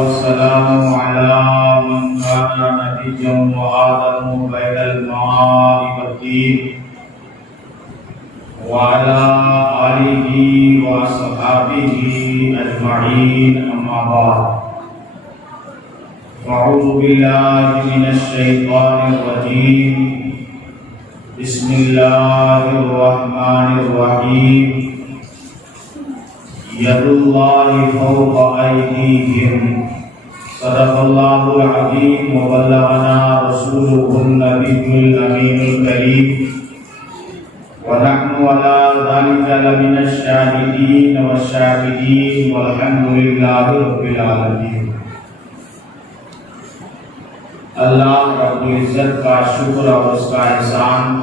والسلام على من كان نبيا وآدم بين الماء والطين وعلى آله وصحبه أجمعين، أما بعد. أعوذ بالله من الشيطان الرجيم. بسم الله الرحمن الرحيم. يد الله فوق أيديهم. صدق الله العظيم وبلغنا رسوله النبي الأمين الكريم، ونحن على ذلك لمن الشاهدين والشاكرين، والحمد لله رب العالمين. اللہ رب العزت کا شکر اور اس کا احسان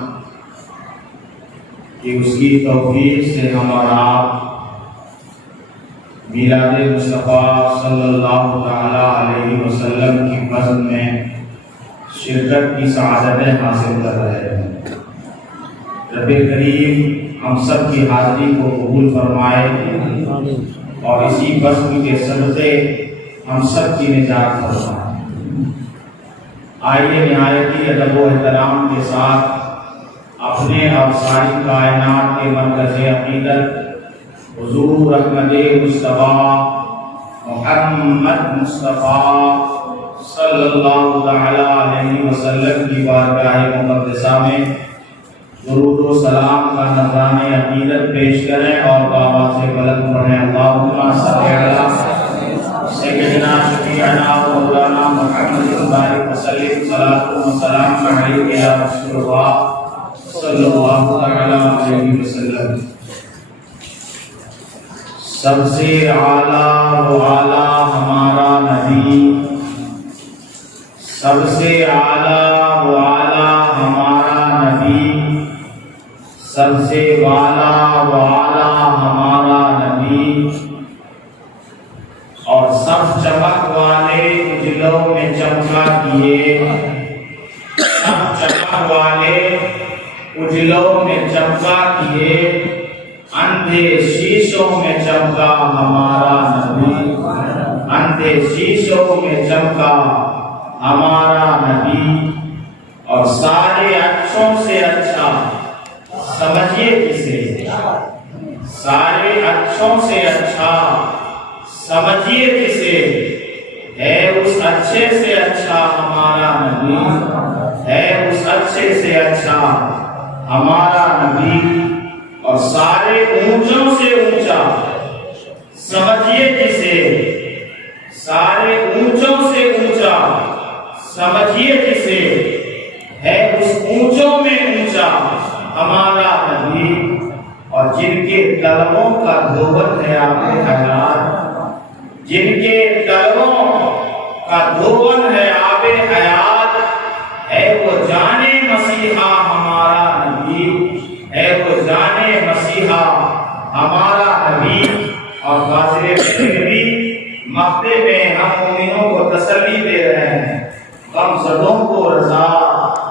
کہ اس کی توفیق سے ہم اور آپ میلاد مصطفیٰ صلی اللہ تعالی علیہ وسلم کی فضل میں شرکت کی سعادتیں حاصل کر رہے ہیں. رب کریم ہم سب کی حاضری کو قبول فرمائے اور اسی فضل کے صدقے ہم سب کی نجات فرمائے. آئیے نہایتی ادب و احترام کے ساتھ اپنے اور ساری کائنات کے مرکز عقیدت حضور احمد مصطفیٰ محمد مصطفیٰ صلی اللہ تعالی علیہ وسلم کی بارگاہ مقدسہ میں درود و سلام کا نذرانِ عقیدت پیش کریں اور آواز بلند پڑھیں. اللہم صلی علی سیدنا شفیعنا مولانا محمد بارک وسلم صلاۃ و سلام علیک یا رسول اللہ صلی اللہ علیہ وسلم. سب سے اعلیٰ و اعلیٰ ہمارا نبی، سب سے اعلیٰ و اعلیٰ ہمارا نبی، سب سے والا و اعلیٰ ہمارا نبی، اور سب چمک والے اجلوں میں چمکا کیے، سب چمک والے اجلوں میں چمکا کیے، اندھے شیشوں میں چمکا ہمارا نبی، اندھے شیشوں میں چمکا ہمارا نبی. اور سارے اچھوں سے اچھا سمجھیے کسے، سارے اچھوں سے اچھا سمجھیے کسے، ہے اس اچھے سے اچھا ہمارا نبی، ہے اس اچھے سے اچھا ہمارا نبی. اور سارے اونچوں سے اونچا سمجھیے جسے، سارے اونچوں سے اونچا سمجھیے جسے، ہے اس اونچوں میں اونچا ہمارا نبی. اور جن کے طلبوں کا دھون ہے آپ حیات، جن کے طلبوں کا دھون ہے آب حیات، ہے وہ جانے مسیحا ہمارا نبی، ہے وہ جانے مسیحا ہمارا نبی. اور واضح بھی مقتے میں ہم مومنوں کو تسلی دے رہے ہیں، غم زدوں کو رضا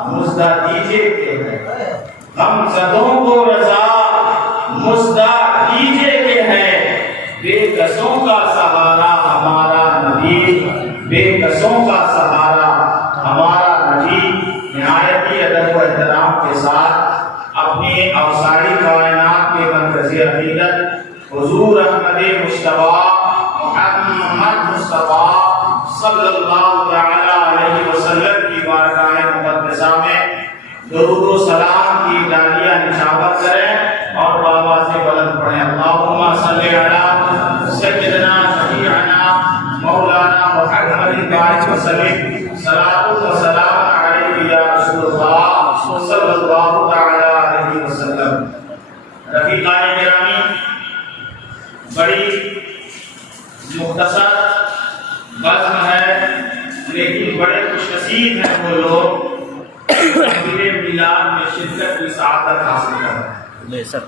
مزدہ دیجئے کہ ہے، غم زدوں کو رضا مزدہ دیجئے کہ ہے. بے کسوں کا سہارا ہمارا نبی، بے کسوں کا سہارا ہمارا نبی. نہایتی ادب و احترام کے ساتھ اپنی اور ساری کائنات کے مرکز عقیدت حضور احمد مصطفیٰ محمد مصطفیٰ صلی اللہ تعالی علیہ وسلم کی بارگاہ مقدسہ میں درود و سلام کی ڈالیاں نشابت کریں اور آواز بلند پڑھیں. اللہم صلی علی سیدنا شفیعنا مولانا محمد بارک وسلم صلاۃ و سلام علیک یا رسول اللہ صلی اللہ تعالی علیہ وسلم. رفیقائے گرامی، بڑی مختصر بزم ہے لیکن بڑے خوش نصیب ہیں وہ لوگ میرے میلاد میں شرکت کی سعادت حاصل کر رہے ہیں.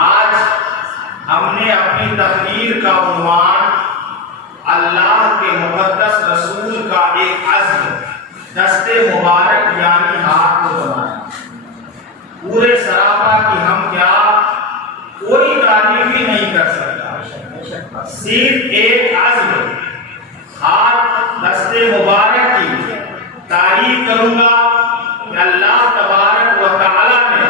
آج ہم نے اپنی تقریر کا عنوان اللہ کے مقدس رسول کا ایک عزم دست مبارک یعنی ہاتھ کو بنایا. پورے سراپا کی ہم کیا کوئی تعریف ہی نہیں کر سکتا، صرف ایک عزم کروں گا کہ اللہ تبارک و تعالی نے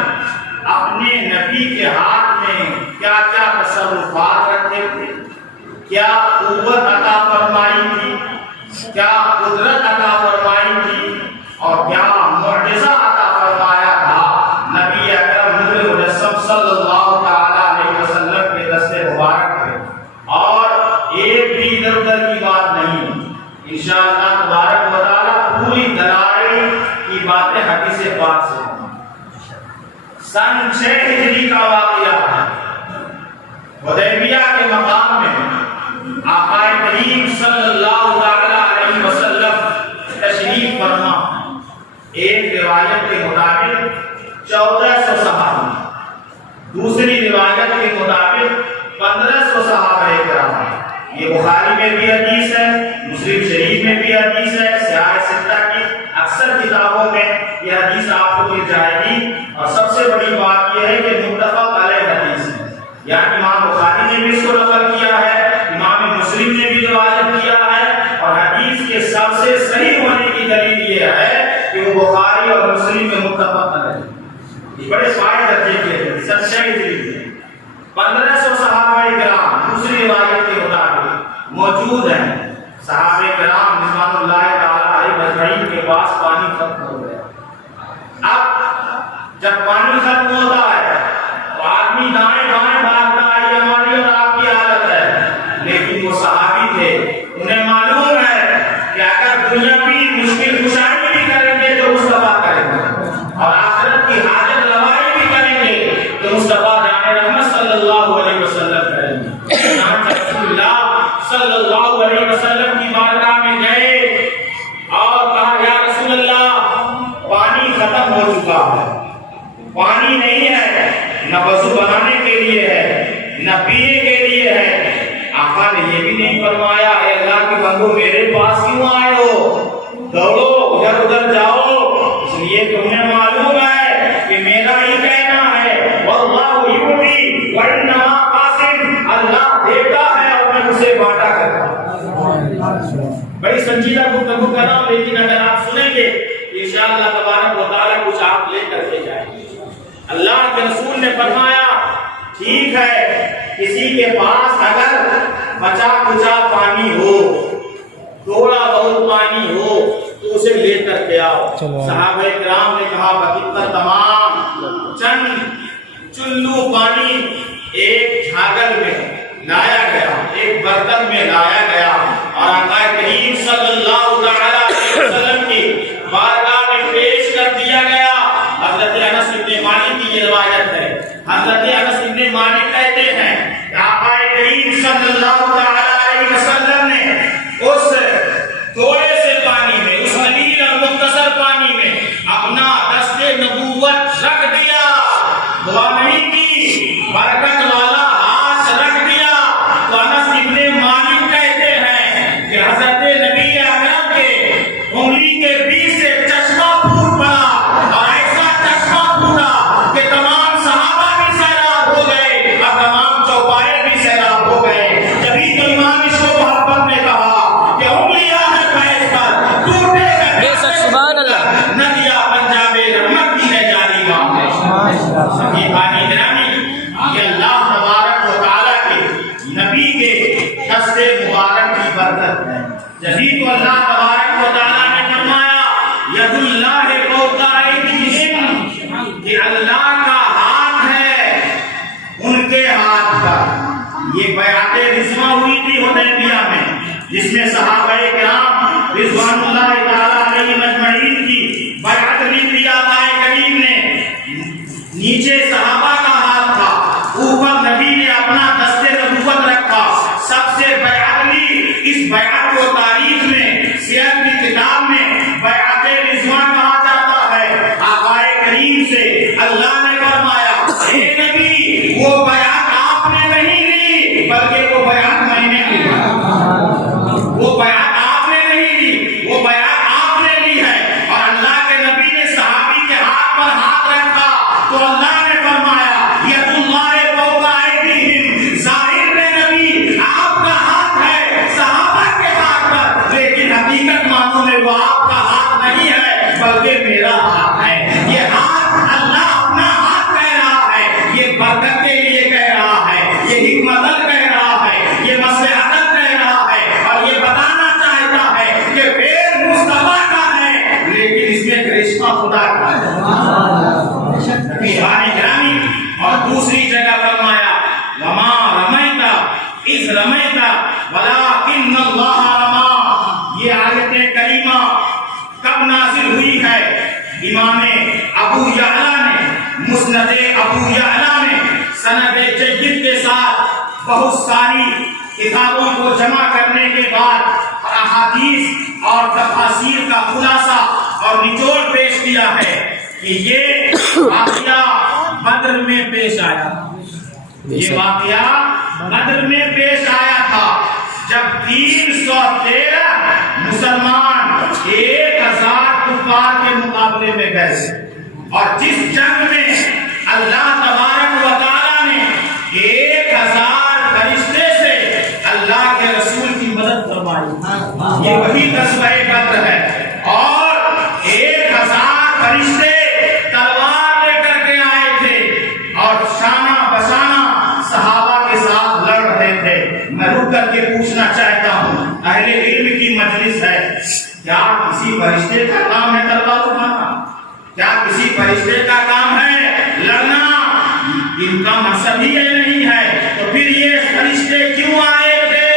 اپنے نبی کے ہاتھ میں کیا کیا تصرفات رکھے تھے، کیا قوت عطا فرمائی تھی، کیا قدرت عطا فرمائی تھی، اور کیا معجزہ عطا فرمایا تھا نبی اکرم نور مجسم صلی اللہ تعالی علیہ وسلم کے دست مبارک پہ۔ اور ایک بھی ادھر ادھر کی بات نہیں، انشاءاللہ تبارک و تعالی پوری دلائل کی باتیں حدیث پاک سے ہیں۔ سن 6 ہجری کا واقعہ ہے، حدیبیہ کے مقام میں آقا کریم صلی اللہ تعالی علیہ وسلم تشریف فرما۔ ایک روایت کے مطابق 1400 صحابی، دوسری روایت کے مطابق 1500 صحابہ کرام۔ یہ بخاری میں بھی حدیث ہے، مسلم شریف میں بھی حدیث ہے، سیاہ ستہ کی اکثر کتابوں میں یہ حدیث آپ کو مل جائے گی۔ اور سب سے بڑی بات یہ ہے کہ متفق علیہ حدیث ہے، یعنی امام بخاری نے بھی اس کو نقل کیا ہے، امام مسلم نے بھی روایت کیا ہے، اور حدیث کے سب سے صحیح ہونے کی دلیل یہ ہے کہ وہ بخاری اور مسلم میں متفق علیہ۔ یہ بڑے فائدہ درجے کے سچائی دلیل ہے۔ 1500 صحابہ کرام دوسری روایت کے مطابق موجود ہیں۔ صحابہ کرام رضوان اللہ تعالی علیہ اجمعین کے پاس پانی ختم ہو گیا۔ اب جب پانی ختم ہوتا ہے تو آدمی دائیں بائیں بھاگتا ہے، یہ ہماری اور آپ کی حالت ہے، لیکن وہ صحابی تھے، انہیں معلوم ہے کہ اگر دنیا کی مشکل کشائی بھی کریں گے تو مصطفیٰ کریں گے، اور آخرت کی حاجت روائی بھی کریں گے تو مصطفیٰ جان رحمت صلی اللہ علیہ وسلم کریں گے۔ چنانچہ رسول اللہ صلی اللہ علیہ وسلم کی بارگاہ میں گئے اور کہا یا رسول اللہ پانی ختم ہو چکا ہے، پانی نہیں ہے، نہ وضو بنانے کے لیے ہے، نہ پینے کے لیے ہے۔ آقا نے یہ بھی نہیں فرمایا اے اللہ کے بندو میرے پاس کیوں آئے ہو، دوڑو ادھر ادھر جاؤ، اس لیے کہ انہیں معلوم ہے کہ میرا ہی کہنا ہے واللہ یعطی وانما قاسم، اللہ دیتا ہے اور میں اسے بانٹا کرتا ہوں۔ بڑی سنجیدہ گفتگو کر رہا ہوں، لیکن اگر آپ سنیں گے انشاءاللہ تبارک و تعالی کچھ آپ لے کر کے جائیں گے۔ اللہ کے رسول نے فرمایا ٹھیک ہے کسی کے پاس اگر بچا کچا پانی ہو، تھوڑا بہت پانی ہو تو اسے لے کر کے آؤ۔ صحابہ کرام نے کہا بکتنا تمام چند چلو پانی ایک جھاگل میں لایا گیا، ایک برتن میں لایا گیا، اور آقا کریم صلی اللہ تعالی علیہ وسلم کی بارگاہ میں پیش کر دیا گیا۔ حضرت انس بن مالک کی یہ روایت ہے، حضرت انس بن مالک کہتے ہیں کہ آقا کریم صلی اللہ تعالی علیہ وسلم نے اس تھوڑے سے پانی میں، اس قلیل اور مختصر پانی میں اپنا دست نبوت رکھ دیا، دعا نہیں کی، برکت والا ہاتھ رکھ دیا۔ تو انس بن مالک کہتے ہیں کہ حضرت نبی اکرم کے انگلی کے بیچ سے چشمہ پھوٹ پڑا، اور ایسا چشمہ پھوٹا کہ تمام صحابہ بھی سیراب ہو گئے اور تمام چوپائے بھی سیراب ہو گئے۔ جبھی تو امام اس کو محبت نے کہا کہ انگلیاں ہیں پیش پر ٹوٹے گئے، سبحان اللہ، ندیاں پنجاب رحمت کی ہے جاری گاہ ہے۔ صحیحانی گرامی، یہ اللہ تبارک و تعالیٰ کے نبی کے دست مبارک کی برکت ہے۔ جبھی تو اللہ تبارک و تعالیٰ نے فرمایا ید اللہ فوق ایدیہم، کہ اللہ کا ہاتھ ہے ان کے ہاتھ پر۔ یہ بیعت رضوان ہوئی تھی حدیبیہ میں، جس میں صحابہ کرام رضوان اللہ تعالی علیہم اجمعین کی بیعت لی تھی۔ آقا کریم نے نیچے صحابہ کا ہاتھ تھا، اوپر نبی نے اپنا دست نبوت رکھا، سب سے بیعت لی۔ اس بیعت کو تاریخ میں، سیرت کی کتاب میں بیعت رضوان کہا جاتا ہے۔ آقا کریم سے اللہ نے فرمایا اے نبی وہ بیعت آپ نے نہیں لی بلکہ وہ بیعت میں نے لی، وہ بیعت آپ نے نہیں لی، وہ بیعت آپ نے لی ہے۔ اور اللہ کے نبی نے صحابی کے ہاتھ پر ہاتھ رکھا تو اللہ نے فرمایا ید اللہ فوق ایدیہم، ظاہر میں نبی آپ کا ہاتھ ہے، صحابہ کے کے بعد احادیث اور تفاسیر کا خلاصہ اور نچوڑ پیش کیا ہے کہ یہ واقعہ بدر میں پیش آیا تھا. یہ واقعہ بدر میں پیش آیا تھا جب 313 مسلمان 1000 کفار کے مقابلے میں گئے، اور جس جنگ میں اللہ تبارک و تعالیٰ نے 1000 فرشتے سے اللہ کے رسول کی مدد فرمائی. یہ وہی غزوہ بدر ہے، اور 1000 فرشتے تلوار لے کر کے آئے تھے اور شانہ بشانہ صحابہ کے ساتھ لڑ رہے تھے. میں رک کر کے پوچھنا چاہتا ہوں، اہل علم کی مجلس ہے، کیا کسی فرشتے کا کام ہے تلوار اٹھانا؟ کیا کسی فرشتے کا کام ہے لڑنا؟ ان کا مقصد ہی یہ نہیں ہے، تو پھر یہ فرشتے کیوں آئے تھے؟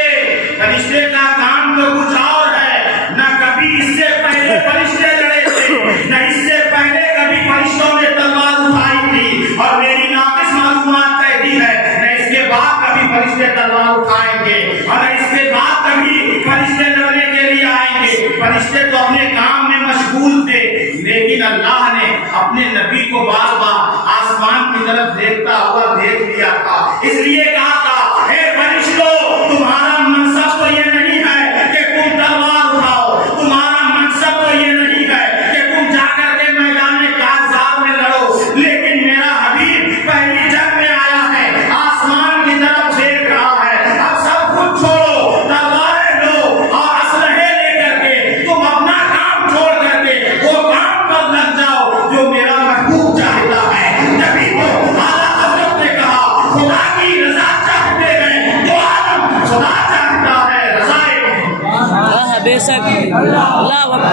فرشتے کا کام تو کچھ اور ہے. نہ کبھی اس سے پہلے فرشتے لڑے تھے، نہ اس سے پہلے کبھی فرشتوں نے تلوار اٹھائی تھی، اور میری ناقص معلومات کہتی ہے نہ اس کے بعد کبھی فرشتے تلوار اٹھائیں گے، اور نہ اس کے بعد کبھی فرشتے لڑنے کے لیے آئیں گے. فرشتے تو اپنے کام میں مشغول تھے، لیکن اللہ نے اپنے نبی کو بار بار آسمان کی طرف دیکھتا ہوا دیکھ لیا تھا، اس لیے کہا تھا اے فرشتوں تمہارا منصب تو یہ نہیں ہے کہ تم تلوار اٹھاؤ، تمہارا منصب تو یہ نہیں ہے کہ تم جا کر کے میدان کاغذات میں لڑو، لیکن میرا حبیب پہلی جنگ میں آیا ہے، آسمان کی طرف دیکھ رہا ہے. اب سب کچھ چھوڑو، تلواریں لو اور اسلحے لے کر کے تم اپنا کام چھوڑ کر کے وہ کام پر لگ جاؤ جو میرا محبوب چاہتا ہے. نبی کو اعلیٰ حضرت نے کہا خدا کی رضا چاہتے ہیں تو عالم خدا چاہتا ہے رضائے. بے شک اللہ اکبر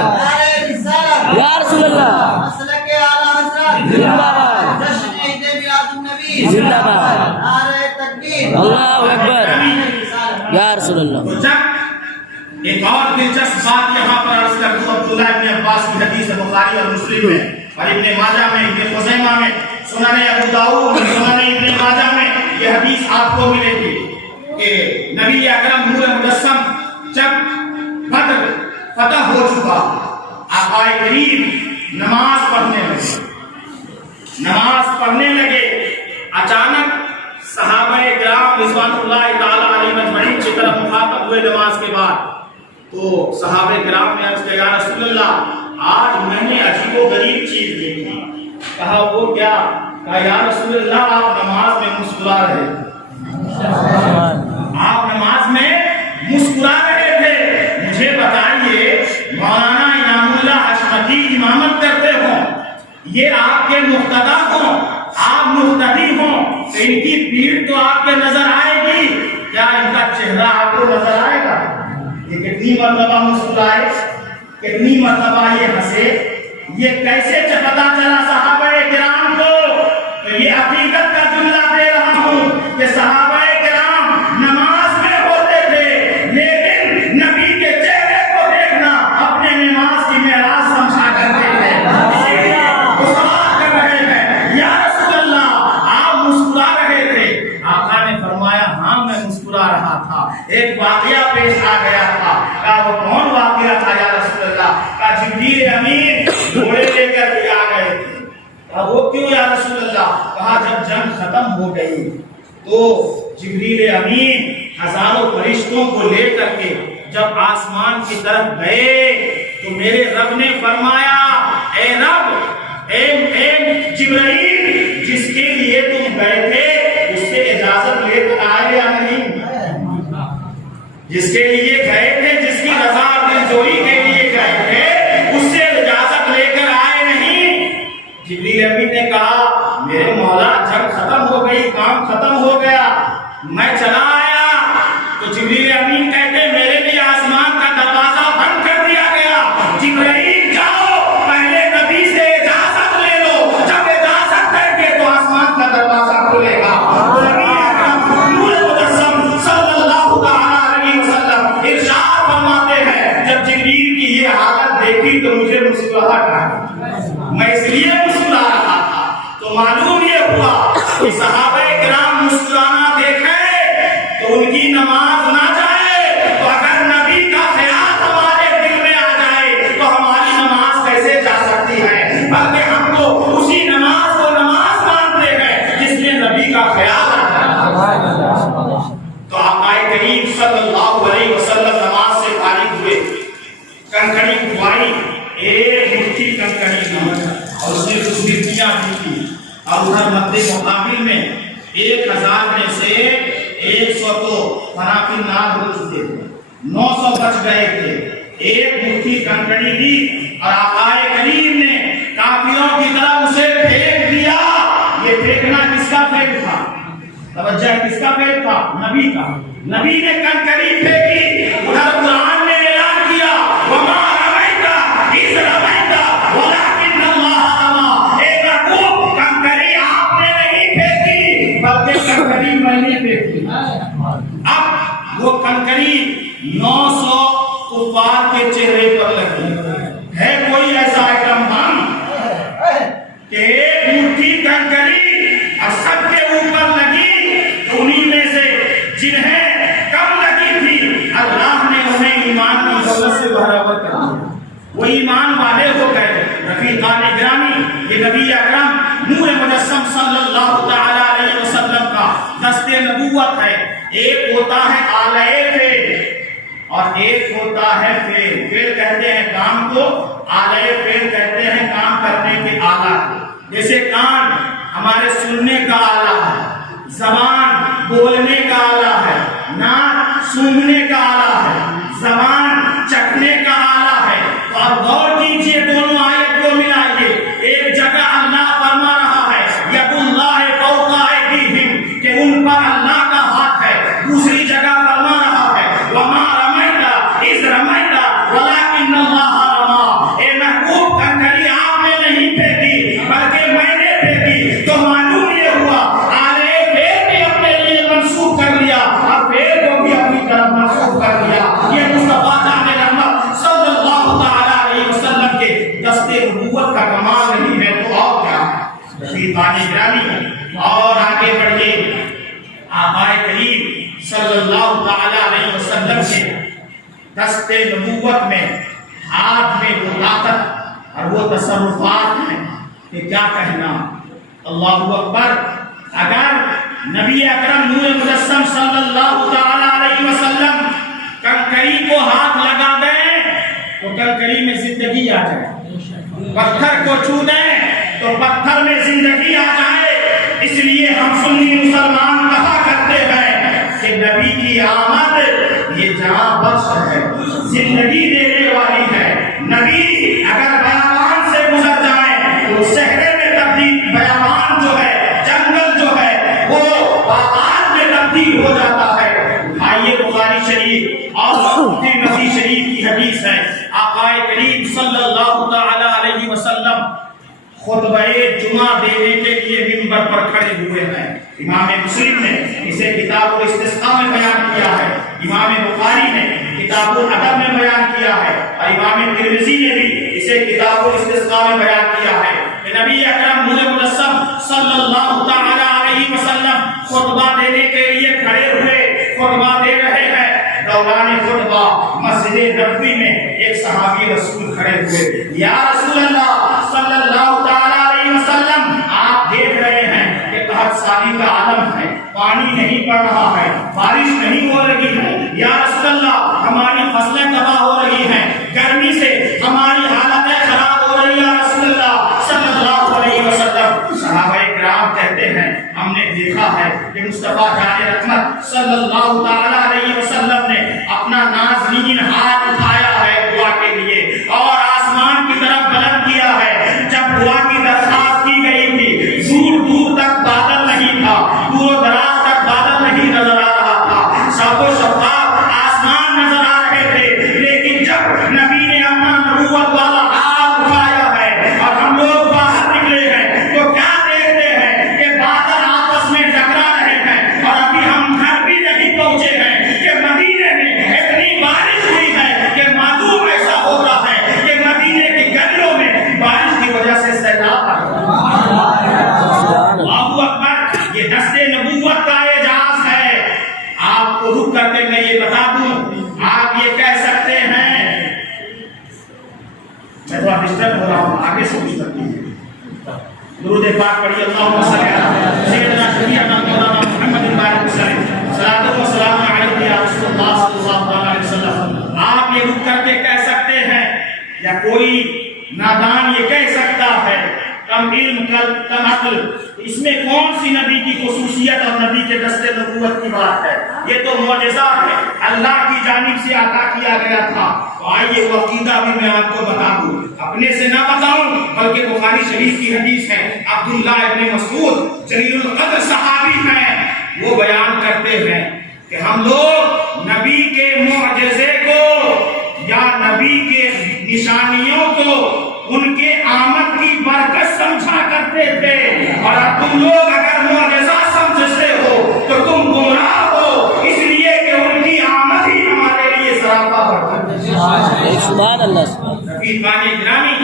یا رسول اللہ زندہ باد زندہ باد اللہ اکبر یا رسول اللہ. تو جب ایک اور دلچسپ بات یہاں پر عرض کر دوں، عبداللہ ابن عباس کی حدیث ہے بخاری اور مسلم میں اور ابن ماجہ میں، ابن خزیمہ میں، سنن ابو داؤد میں، سنن ابن ماجہ میں یہ حدیث آپ کو ملے گی کہ نبی اکرم نور مجسم جب بدر فتح ہو چکا، آقا کریم نماز پڑھنے لگے. اچانک صحابہ کرام رضوان اللہ تعالی علیہم اجمعین کی طرف مخاطب ہوئے نماز کے بعد، تو صحابہ کرام نے عرض کیا یا رسول اللہ آج میں نے عجیب و غریب چیز دیکھی. کہا وہ کیا؟ کہا یا رسول اللہ آپ نماز میں مسکرا رہے تھے، آپ نماز میں مسکرا رہے تھے. مجھے بتائیے مولانا انعام اللہ حشمتی امامت کرتے ہوں، یہ آپ کے مقتدا ہوں، آپ مقتدی ہوں، تو ان کی بھیڑ تو آپ کے نظر آئے گی، کیا ان کا چہرہ آپ کو نظر آئے گا؟ یہ کتنی مرتبہ مسکرائے، کتنی مرتبہ یہ ہنسے، یہ کیسے پتا چلا صحابہ کرام کو؟ تو یہ حقیقت کا جملہ دے رہا ہوں کہ صحابہ کرام نماز میں ہوتے تھے، لیکن نبی کے چہرے کو دیکھنا اپنے نماز کی معراج سمجھا کرتے تھے. وہ سوال کر رہے ہیں یا رسول اللہ آپ مسکرا رہے تھے؟ آقا نے فرمایا ہاں میں مسکرا رہا تھا، ایک واقعہ پیش آ گیا تھا. کہا وہ کون واقعہ تھا یا رسول اللہ؟ کہا جبریل امین گھوڑے لے کر کے آ گئے تھے. کہا وہ کیوں یا رسول اللہ؟ کہا جب جنگ ختم ہو گئی تو جبریل امین ہزاروں فرشتوں کو لے کر کے جب آسمان کی طرف گئے تو میرے رب نے فرمایا اے رب، اے جبرائیل جس کے لیے تم گئے تھے اس سے اجازت لے کر آئے یا نہیں؟ جس کے لیے گئے تھے، جس کی رضا دلجوئی کے لیے گئے تھے، اس سے اجازت لے کر آئے نہیں؟ جبریل امین نے کہا میرے مولا جنگ ختم ہو گئی، کام ختم ہو گیا، میں چلا آیا. تو جبریل امین کہتے میرے لیے آسمان کا دروازہ بند کر دیا گیا. جبرائیل جاؤ پہلے نبی سے اجازت لے لو، جب اجازت دیں گے تو آسمان کا دروازہ کھلے گا. نبی اکرم نور مجسم صلی اللہ تعالی علیہ وسلم ارشاد فرماتے ہیں جب جبریل کی یہ حالت دیکھی تو مجھے مسکراہٹ آئی، میں اس لیے مسکرا رہا تھا. تو معلوم یہ ہوا کہ صحابہ کرام مسکرانا دیکھیں تو ان کی نماز نہ جائے. تو اگر نبی کریم اور اس نے کچھ نیکیاں بھی کی اور ادھر مد مقابل میں 1000 میں سے 100 تو فراقی نار ہو چکے تھے، 900 بچ گئے تھے، ایک مٹھی کنکری دی اور آقا کریم نے کافروں کی طرف اسے پھینک دیا۔ یہ پھینکنا کس کا فعل تھا؟ توجہ کس کا فعل تھا؟ نبی کا۔ نبی نے کنکری پھینکی، ادھر قرآن نے اعلان کیا وما رمیت اذ رمیت ولکن اللہ رمی۔ اے محبوب کنکری آپ نے نہیں پھینکی بلکہ کنکری میں نے پھینکی۔ اب وہ کنکری 900 کفار کے چہرے پر لگی۔ ہے کوئی ایسا آئٹم بم کہ ایک مٹھی کنکری اور سب کے اوپر لگی، انہی میں سے جنہیں کم لگی تھی اللہ نے انہیں ایمان کی دولت سے برابر کر دیا، وہ ایمان والے ہو گئے۔ رفیقان گرامی، یہ نبی اکرم نور مجسم صلی اللہ تعالی علیہ وسلم کا دست نبوت ہے۔ ایک ہوتا ہے آلۂ فعل اور ایک ہوتا ہے فعل۔ فعل کہتے ہیں کام کو، آلۂ فعل کہتے ہیں کام کرنے کے آلہ کو۔ جیسے کان ہمارے سننے کا آلہ ہے، زبان بولنے کا آلہ ہے، ناک سونگھنے کا آلہ ہے، زبان چکھنے کا آلہ ہے۔ تو اب غور کیجئے دونوں آیت کو ملائیے، ایک جگہ اللہ فرما رہا ہے ید اللہ فوق ایدیہم کہ ان پر اللہ کا ہاتھ ہے، دوسری جگہ فرما رہا ہے وما رمیت اذ رمیت ولکن اللہ رمی۔ اے محبوب کنکری آپ نے نہیں پھینکی بلکہ میں نے پھینکی۔ تو معلوم یہ ہوا آلے فعل بھی اپنے لیے منسوخ کر لیا اور فعل کو بھی اپنی طرف منسوخ کر لیا۔ یہ مصطفیٰ جان رحمت صلی اللہ تعالی علیہ وسلم کے دست نبوت کا کمال نہیں ہے تو اور کیا ہے؟ رفیقان گرامی اور آگے بڑھیے، آقا کریم صلی اللہ تعالی علیہ وسلم کے دست نبوت میں ہاتھ میں وہ طاقت اور وہ تصرفات ہیں کہ کیا کہنا۔ اللہ اکبر! اگر نبی اکرم نور مجسم صلی اللہ تعالی علیہ وسلم کنکری کو ہاتھ لگا دیں تو کنکری میں زندگی آ جائے، پتھر کو چھو دیں تو پتھر میں زندگی آ جائے۔ اس لیے ہم سنی مسلمان کہا کرتے ہیں کہ نبی کی آمد یہ جہاں بخش ہے، زندگی دینے والی ہے۔ نبی اگر بیابان سے گزر جائیں تو صحرے میں تبدیل، بیابان جو ہے، جنگل جو ہے وہ باغات میں تبدیل ہو جاتا ہے۔ آئیے بخاری شریف اور ترمذی شریف کی حدیث ہے، آقا کریم صلی اللہ تعالی علیہ وسلم خطبہ جمعہ دینے کے لیے منبر پر کھڑے ہوئے ہیں۔ امام مسلم نے اسے کتاب الاستسقاء میں بیان کیا ہے، امام بخاری نے کتاب الادب میں بیان کیا ہے اور امام ترمذی نے بھی اسے کتاب الاستسقاء میں بیان کیا ہے کہ نبی اکرم نور مجسم صلی اللہ تعالی علیہ وسلم خطبہ دینے کے لیے کھڑے ہوئے، خطبہ دے رہے ہیں۔ دوران خطبہ مسجد نبوی میں ایک صحابی رسول کھڑے ہوئے، یا رسول اللہ صلی اللہ تعالی علیہ وسلم آپ دیکھ رہے ہیں کہ قحط سالی کا عالم ہے، پانی نہیں پڑ رہا ہے، بارش نہیں ہو رہی ہے، یا رسول اللہ ہماری فصلیں تباہ ہو رہی ہیں، گرمی سے ہماری حالتیں خراب ہو رہی ہیں، یا رسول اللہ صلی اللہ علیہ وسلم۔ صحابہ کرام کہتے ہیں ہم نے دیکھا ہے کہ مصطفیٰ جان رحمت صلی اللہ تعالی علیہ وسلم نے اپنا نازنین ہاتھ اٹھایا ہے دعا کے لیے اور آسمان کی طرف بلند کیا ہے۔ جب دعا کی درخواست کی گئی تھی دور دور تک بادل نہیں تھا، دور و دراز تک بادل نہیں نظر آ رہا تھا، صاف و شفاف آسمان نظر آ رہے تھے، لیکن جب نبی نے اپنا نبوت والا ہاتھ اٹھایا ہے اور ہم لوگ باہر نکلے ہیں تو کیا دیکھتے ہیں کہ بادل آپس میں ٹکرا رہے ہیں اور ابھی ہم گھر بھی نہیں پہنچے ہیں کہ مدینے میں اتنی بارش ہوئی ہے کہ معلوم ایسا ہوتا ہے کہ مدینے کی گلیوں میں بارش کی وجہ سے سیلاب آ گیا۔ اللہ اکبر! یہ دست نبوت کا اعجاز ہے۔ آپ کو رک کر کے میں یہ بتا دوں، آپ یہ کہہ سکتے ہیں، میں تو ڈسٹرب ہو رہا ہوں، آگے سے کچھ کرتی ہے، درود پاک پڑھیے، اللہم صلی علی سیدنا شفیعنا مولانا محمد بارک وسلم، صلاۃ و سلام علیک یا رسول اللہ صلی اللہ علیہ وسلم۔ آپ یہ رک کر کے کہہ سکتے ہیں یا کوئی نادان یہ کہہ سکتا ہے، کم علم کم عقل، اس میں کون سی نبی کی خصوصیت اور نبی کے دست نبوت کی بات ہے؟ یہ تو معجزہ ہے، اللہ کی جانب سے عطا کیا گیا تھا۔ تو آئیے وہ عقیدہ بھی میں آپ کو بتا دوں، اپنے سے نہ بتاؤں بلکہ بخاری شریف کی حدیث ہے، عبداللہ ابن مسعود جلیل القدر صحابی ہیں، وہ بیان کرتے ہیں کہ ہم لوگ نبی کے معجزے کو یا نبی کے نشانیوں کو ان کے آمد کی برکت سمجھا کرتے تھے، اور اب تم لوگ اگر معجزہ سمجھتے ہو تو تم گمراہ ہو، اس لیے کہ ان کی آمد ہی ہمارے لیے سراپا برکت ہے۔ سبحان اللہ۔ رفیقان گرامی،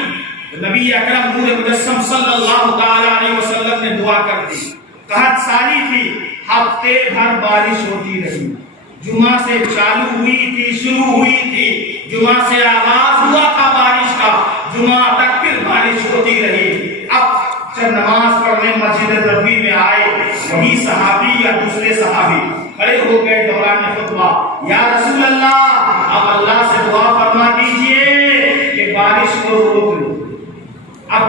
نبی اکرم نور مجسم صلی اللہ تعالی علیہ وسلم نے دعا کر دی، قحط سالی تھی، ہفتے بھر بارش ہوتی رہی، جمعہ سے چالو ہوئی تھی، شروع ہوئی تھی، جمعہ سے آغاز ہوا تھا بارش کا، جمعہ تک پھر بارش ہوتی رہی۔ اب جب نماز پڑھنے مسجد نبوی میں آئے، وہی صحابی یا دوسرے صحابی کھڑے ہو گئے دوران خطبہ، یا رسول اللہ اب اللہ سے دعا فرما دیجئے کہ بارش کو روک لو، اب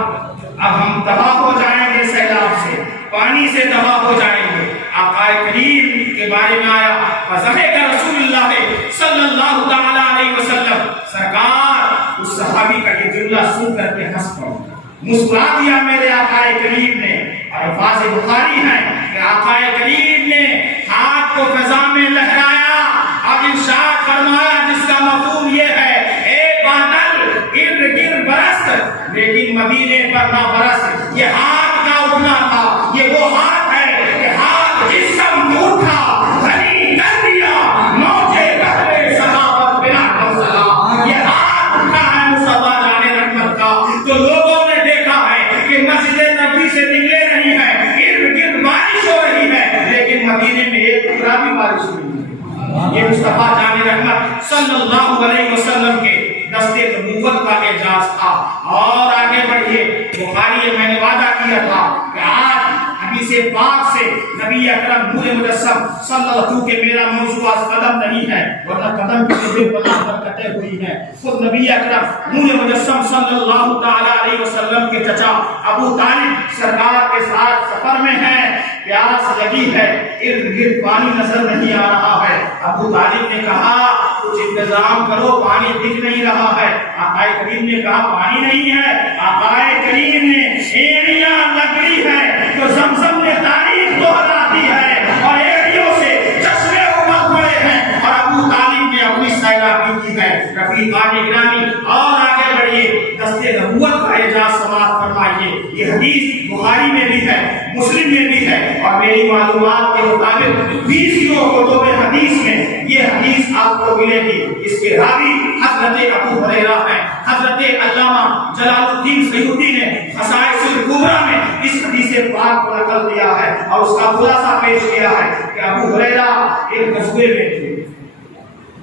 ہم تباہ ہو جائیں گے، سیلاب سے، پانی سے تباہ ہو جائیں گے۔ آقا کریم کے بارے میں آیا، فضحک رسول اللہ صلی اللہ تعالی علیہ وسلم، سرکار اس صحابی کا یہ جملہ سن کر کے ہنس پڑا، مسکرا دیا میرے آقا کریم نے۔ اور الفاظ بخاری ہیں کہ آقا کریم نے ہاتھ کو فضا میں لہرایا اور ارشاد فرمایا، جس کا مفہوم یہ ہے، اے بادل ارد گرد برس لیکن مدینے پر نہ برس۔ یہ ہاتھ کا اٹھنا تھا، یہ وہ ہاتھ ہے کہ ہاتھ جسم اٹھا، غنی کر دیا موجے رہے سخاوت بنا حوصلہ۔ یہ ہاتھ اٹھا ہے مصطفیٰ جان رحمت کا، تو لوگوں نے دیکھا ہے کہ مسجد نبی سے نکلے نہیں ہیں، ارد گرد بارش ہو رہی ہے، لیکن مدینے میں ایک ٹکڑا بھی بارش ہوئی ہے۔ یہ مصطفیٰ جان رحمت صلی اللہ علیہ وسلم کے دست نبوت کا اعجاز تھا۔ اور آگے بڑھیے، بخاری میں نے وعدہ کیا تھا کہ آج حدیث پاک سے نبی اکرم نور مجسم صلی اللہ علیہ وسلم کہ میرا موضوع آج قدم نہیں ہے، ورنہ قدم کی مجھے بلند برکتیں ہوئی ہیں۔ خود نبی اکرم نور مجسم صلی اللہ تعالی علیہ وسلم کے چچا ابو طالب سرکار کے ساتھ سفر میں ہیں، پیاس لگی ہے، ارد گرد پانی نظر نہیں آ رہا ہے۔ ابو طالب نے کہا کچھ انتظام کرو، پانی دکھ نہیں رہا ہے۔ آقا کریم نے کہا پانی نہیں ہے۔ آقا کریم نے ایڑیاں لکڑی ہے جو زمزم نے تاریخ دہرا دی ہے، اور ایڑیوں سے چشمے ابل پڑے ہیں، اور ابو طالب نے اپنی سیرابی کی ہے۔ رفیقان گرامی، اور آگے بڑھیے، دست نبوت کا اعجاز سماعت فرمائیے۔ یہ حدیث بخاری میں بھی ہے، مسلم میں بھی ہے، اور میری معلومات کے مطابق 20 کتب حدیث میں یہ حدیث آپ کو ملے گی۔ اس کے راوی حضرت ابو ہریرہ ہیں۔ حضرت علامہ جلال الدین سیوطی نے خصائص الکبریٰ میں اس حدیث پاک کو نقل کیا ہے اور اس کا خلاصہ پیش کیا ہے کہ ابو ہریرہ ایک غزوے میں تھے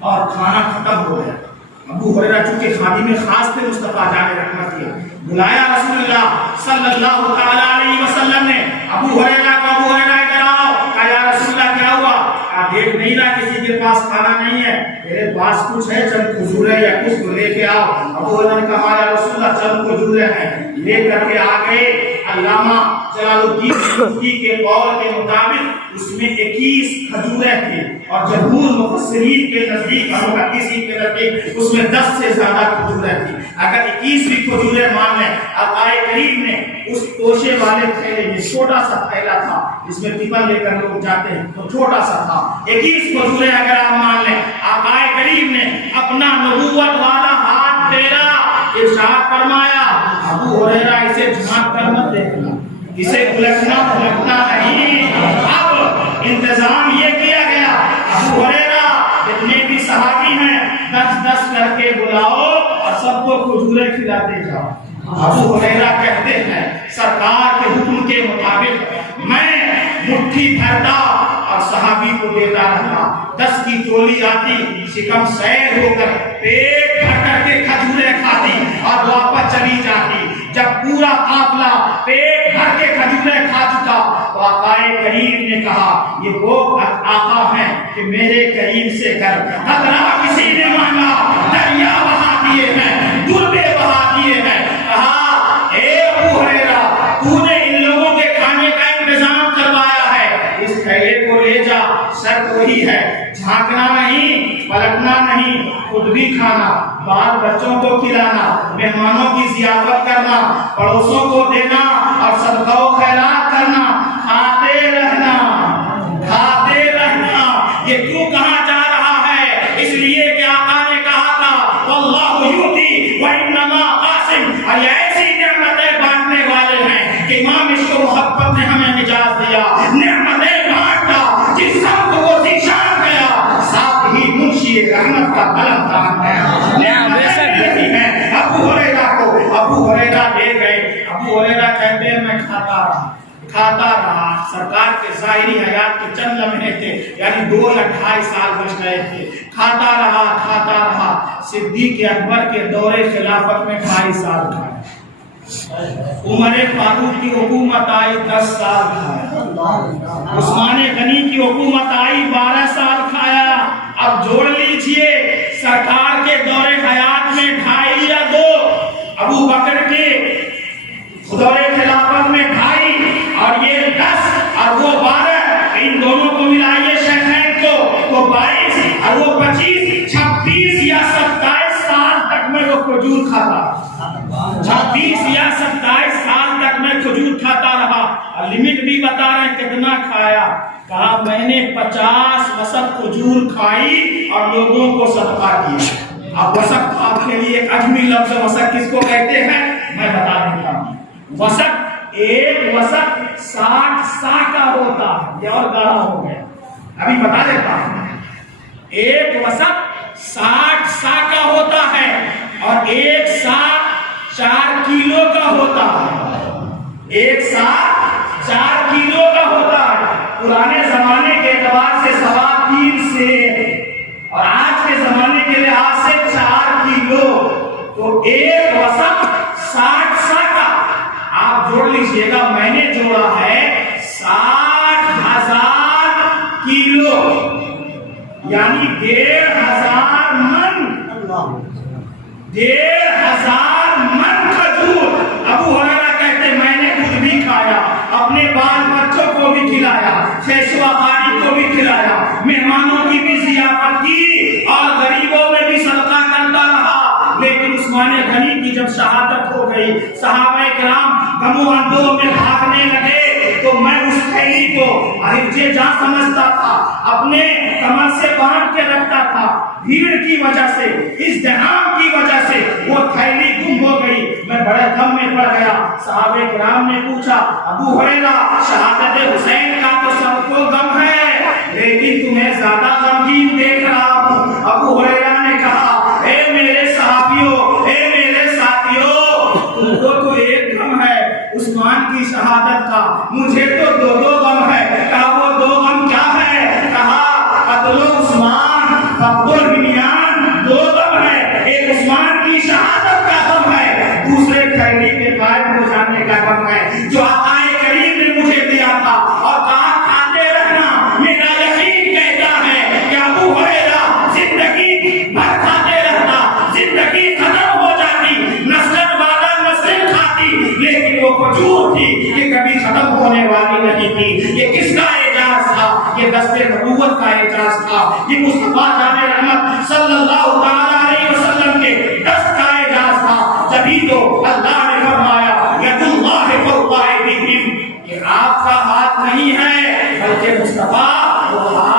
اور کھانا ختم ہو گیا۔ ابو ہریرہ چونکہ خادم خاص تھے مصطفیٰ جان رحمت کے، بلایا رسول اللہ صلی اللہ تعالی علیہ وسلم نے ابو ہریرہ کو، ابو ہریرہ ادھر آؤ۔ کہا یا رسول اللہ کیا ہوا؟ دیکھ نہیں رہا کسی کے پاس کھانا نہیں ہے، میرے پاس کچھ ہے، چند کھجورے یا کچھ تو لے کے آؤ۔ ابو ہریرہ نے کہا یا رسول اللہ چند کھجورے ہیں، لے کر کے آ گئے۔ علامہ جلال الدین سیوطی کے قول کے مطابق اس میں 21 کھجوریں تھیں، اور جمہور مفسرین کے نزدیک اور محدثین کے نزدیک اس میں 10 سے زیادہ کھجوریں تھیں۔ اگر 21 بھی کھجوریں مان لیں، آقا کریم نے اس توشے والے تھیلے میں، چھوٹا سا تھیلا تھا جس میں ٹفن لے کر لوگ جاتے ہیں، تو چھوٹا سا تھا، 21 کھجوریں اگر آپ مان لیں، آقا کریم نے اپنا نبوت والا ہاتھ پھیرا، ارشاد فرمایا ابو ہریرہ اسے جھانک کر مت دیکھنا، اسے الٹنا نہیں۔ اب انتظام یہ کیا گیا، ابو ہریرہ جتنے بھی صحابی ہیں 10 کر کے بلاؤ اور سب کو کھجوریں کھلاتے جاؤ۔ ابو ہریرہ کہتے ہیں سرکار کے حکم کے مطابق میں مٹھی بھرتا اور صحابی کو دیتا رہا۔ 10 کی ٹولی آتی، شکم سیر ہو کر پیٹ بھر کر کے کھجوریں کھاتی اور واپس چلی جاتی۔ جب پورا قافلہ پیٹ بھر کے کھجوریں کھا چکا تو آقا کریم نے کہا یہ وہ آقا ہیں کہ میرے کریم سے کر قطرہ کسی نے مانگا، دریا بہا دیے ہیں، دربے بہا دیے ہیں۔ خود بھی کھانا، بال بچوں کو کھلانا، مہمانوں کی ضیافت کرنا، پڑوسوں کو دینا اور صدقہ و خیرات کرنا، کھاتے رہنا، کھاتے رہنا۔ یہ کیوں کہا جا رہا ہے؟ اس لیے کہ آقا نے کہا تھا واللہ یؤتی وانما قاسم، اور یہ ایسی نعمتیں بانٹنے والے ہیں کہ امام عشق و محبت نے ہمیں مجاز دیا، نعمتیں بانٹا، جس سب کو وہ ذیشان گیا، ساتھ ہی منشی رحمت کا قلم تھام ہے۔ نعمتیں ہیں۔ ابو ہریرہ لے گئے، ابو ہریرہ کہتے ہیں میں کھاتا رہا۔ سرکار کے ظاہری حیات کے چند لمحے تھے، یعنی 2 یا 2.5 سال بچ رہے تھے۔ کھاتا رہا۔ صدیق اکبر کے دور خلافت میں 2.5 سال کھایا۔ عمر فاروق کی حکومت آئی 10 سال کھایا۔ عثمان غنی کی حکومت آئی 12 سال کھایا۔ اب جوڑ لیجئے سرکار کے دور حیات میں 2.5 یا 2، ابو بکر کے دور خلافت میں 2.5 اور یہ 10 اور وہ 12، ان دونوں کو ملائیے شیخین کو تو 22 اور وہ 25، 26 یا 27 سال تک میں وہ کھجور کھاتا، 26 یا 27 سال تک میں کھجور کھاتا رہا۔ اور لمٹ بھی بتا رہے ہیں کتنا کھایا، کہا میں نے 50 وسق کھجور کھائی اور لوگوں کو صدقہ کیا۔ اب وسق آپ کے لیے ایک عجمی لفظ وسق کس کو کہتے ہیں میں بتا دیتا ہوں۔ وسق، ایک وسق 60 سا کا ہوتا ہے، یہ اور گاڑا ہو گیا، ابھی بتا دیتا ہوں۔ ایک وسق 60 سا کا ہوتا ہے اور 1 سا 4 کلو کا ہوتا ہے، 1 سا 4 کلو کا ہوتا ہے۔ پرانے زمانے کے اعتبار سے 3.25 سے اور آج کے زمانے کے لحاظ سے 4 کلو، تو ایک وسق 60 سا کا، آپ جوڑ لیجئے گا، میں نے جوڑا ہے 60,000 کلو، یعنی 1,500 من، 1,500 من کھجور۔ ابو ہریرہ کہتے میں نے خود بھی کھایا، اپنے بال بچوں کو بھی کھلایا، خیشوا خانی کو بھی کھلایا، مہمانوں کی بھی ضیافت کی اور غریبوں میں بھی صدقہ کرتا رہا۔ لیکن عثمان غنی کی جب شہادت ہو گئی، صحابہ کرام غم و اندوہ میں بھاگنے لگے، تو میں اس تھیلی کو اہرچہ جا سمجھتا تھا، اپنے کمر سے باندھ کے رکھتا تھا۔ بھیڑ کی وجہ سے، ازدحام کی وجہ سے وہ تھیلی گم ہو گئی، میں بڑے غم میں پڑ گیا۔ صحابہ کرام نے پوچھا ابو ہریرہ شہادت حسین کا تو سب کو غم ہے، لیکن تمہیں زیادہ غمگین دیکھ رہا ہوں۔ ابو ہریرہ نے کہا اے میرے صحابیوں، اے میرے ساتھیوں، تم کو تو ایک غم ہے عثمان کی شہادت کا، مجھے تو 2 غم ہے۔ کہا وہ 2 غم کیا ہے؟ کہا قتل عثمان، فقد البنیان، 2 غم ہے، ایک عثمان کی شہادت کا غم ہے، دوسرے تھیلی کے غائب ہو جانے کا غم ہے جو آقا کریم نے مجھے دیا تھا۔ اور کہا کھاتے رہنا، میرا یقین کہتا ہے کہ ابو ہریرہ زندگی بھر کھاتے رہتا، زندگی ختم ہو جاتی، نسل بعد نسل کھاتی، لیکن وہ کھجور تھی کہ کبھی ختم ہونے والی نہیں تھی۔ یہ کس کا اعجاز تھا؟ یہ دست نبوت کا اعجاز تھا، یہ مصطفیٰ جان رحمت صلی اللہ تعالیٰ علیہ وسلم کے دست کا اعجاز تھا۔ جبھی تو اللہ نے فرمایا ید اللہ فوق ایدیہم، یہ آپ کا ہاتھ نہیں ہے بلکہ مصطفیٰ وہ ہاتھ